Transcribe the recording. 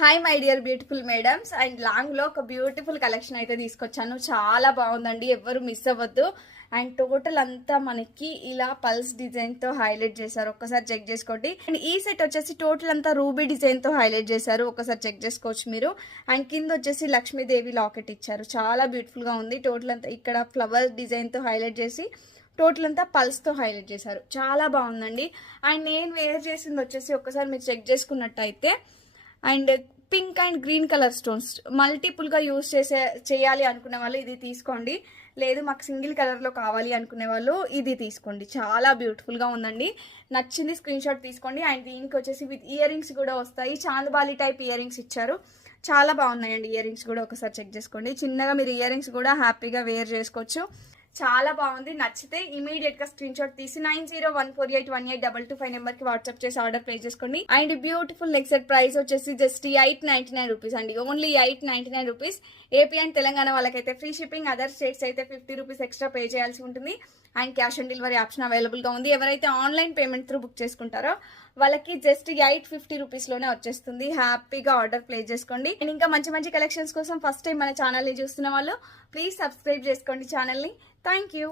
Hi my dear beautiful madams and long లో ఒక beautiful collection అయితే తీసుకొచ్చాను. చాలా బాగుందండి, ఎవరు మిస్ అవ్వద్దు. అండ్ టోటల్ అంతా మనకి ఇలా పల్స్ డిజైన్ తో హైలైట్ చేశారు, ఒక్కసారి చెక్ చేసుకోండి. అండ్ ఈ సెట్ వచ్చేసి టోటల్ అంతా రూబీ డిజైన్ తో హైలైట్ చేశారు, ఒకసారి చెక్ చేసుకోవచ్చు మీరు. అండ్ కింద వచ్చేసి లక్ష్మీదేవి లాకెట్ ఇచ్చారు, చాలా బ్యూటిఫుల్ గా ఉంది. టోటల్ అంతా ఇక్కడ ఫ్లవర్ డిజైన్ తో హైలైట్ చేసి టోటల్ అంతా పల్స్ తో హైలైట్ చేశారు, చాలా బాగుందండి. అండ్ నేను వేర్ చేసింది వచ్చేసి ఒక్కసారి మీరు చెక్ చేసుకున్నట్టయితే and pink and green colour stones మల్టిపుల్గా యూజ్ చేయాలి అనుకునే వాళ్ళు ఇది తీసుకోండి. లేదు మాకు సింగిల్ కలర్లో కావాలి అనుకునే వాళ్ళు ఇది తీసుకోండి, చాలా బ్యూటిఫుల్గా ఉందండి. నచ్చింది స్క్రీన్ షాట్ తీసుకోండి. అండ్ దీనికి వచ్చేసి విత్ ఇయర్ రింగ్స్ కూడా వస్తాయి, చాందబాలి టైప్ ఇయర్ రింగ్స్ ఇచ్చారు, చాలా బాగున్నాయండి. ఇయర్ రింగ్స్ కూడా ఒకసారి చెక్ చేసుకోండి. చిన్నగా మీరు ఇయర్ రింగ్స్ కూడా హ్యాపీగా వేర్ చేసుకోవచ్చు, చాలా బాగుంది. నచ్చితే ఇమీడియట్ గా స్క్రీన్ షాట్ తీసి 9014818225 నెంబర్ కి వాట్సాప్ చేసి ఆర్డర్ ప్లేస్ చేసుకోండి. And beautiful neck set price వచ్చేసి జస్ట్ 899 రూపీస్ అండి, only 899 rupees. AP and Telangana వాళ్ళకైతే ఫ్రీ షిప్పింగ్, అదర్ స్టేట్స్ అయితే 50 రూపీస్ ఎక్స్ట్రా పే చేయాల్సి ఉంటుంది. And cash on delivery option available గా ఉంది. ఎవరైతే ఆన్లైన్ పేమెంట్ త్రూ బుక్ చేసుకుంటారో వాళ్ళకి జస్ట్ 850 రూపీస్ లోనే వచ్చేస్తుంది. హ్యాపీగా ఆర్డర్ ప్లేస్ చేసుకోండి. అండ్ ఇంకా మంచి మంచి కలెక్షన్స్ కోసం ఫస్ట్ టైం మన ఛానల్ ని చూస్తున్న వాళ్ళు ప్లీజ్ సబ్స్క్రైబ్ చేసుకోండి ఛానల్ ని. Thank you.